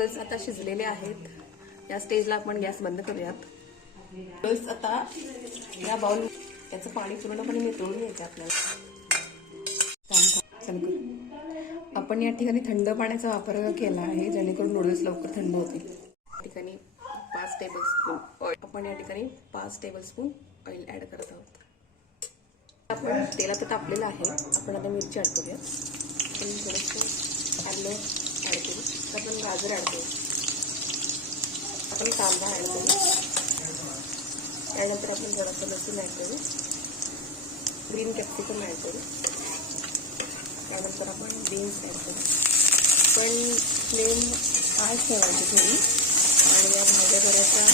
Noodles आता शिजलेले आहेत. या स्टेजला आपण गॅस बंद करूयात. नूडल्स आता या बाउल याचं पाणी पूर्णपणे नितळून घ्यायचं आपल्याला. आपण या ठिकाणी थंड पाण्याचा वापर केला आहे जेणेकरून नूडल्स लवकर थंड होतील. या ठिकाणी 5 टेबलस्पून ऑइल, आपण या ठिकाणी 5 टेबलस्पून ऑइल ऍड करत आहोत. आपण तेलात तापलेलं आहे. आपण आता मिरची ऍड करूया. आपण थोडंसं आलं ऍड करू. आपण गाजर ऍड करू. आपण कांदा ऍड करू. त्यानंतर आपण जरासं लसूण ऍड करू. ग्रीन कॅप्सिकम ऍड करू. त्यानंतर आपण बीन्स ऍड करू. पण फ्लेम हाय ठेवायची थोडी आणि या भाज्या थोड्याशा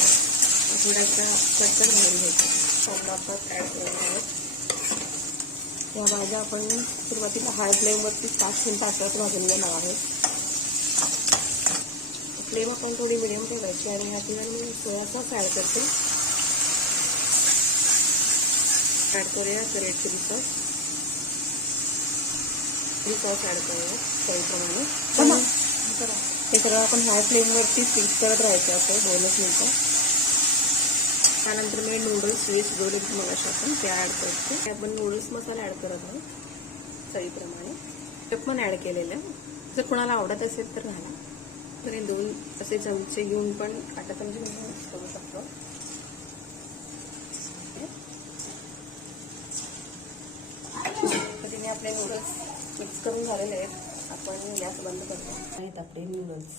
कटकट भाजून घ्यायच्या. टोमॅटो ऍड करणार आहोत. या भाज्या आपण सुरुवातीला हाय फ्लेमवरती 5 मिनिटं असंच भाजून घेणार आहोत. फ्लेम आपण थोडी मिडियम ठेवायची आणि ह्या ठिकाणी मी सोया सॉस ऍड करते. ऍड करूया red chili sauce. Sauce add करूया चवीप्रमाणे. हे सगळं आपण हाय फ्लेमवरती मिक्स करत राहायचं असं 2 मिनिटं. त्यानंतर मी नूडल्स शिजवले मग आपण ते ऍड करते. आपण नूडल्स मसाला ऍड करत आहोत चवीप्रमाणे. ते पण ऍड केलेलं. जर कोणाला आवडत असेल तर घाला. तर हे 2 असे चमचे घेऊन पण 8 चमचे घेऊन करू शकतो. तर तिने आपले नूडल्स मिक्स करून झालेले आहेत. आपण गॅस बंद करतो. आहेत आपले नूडल्स.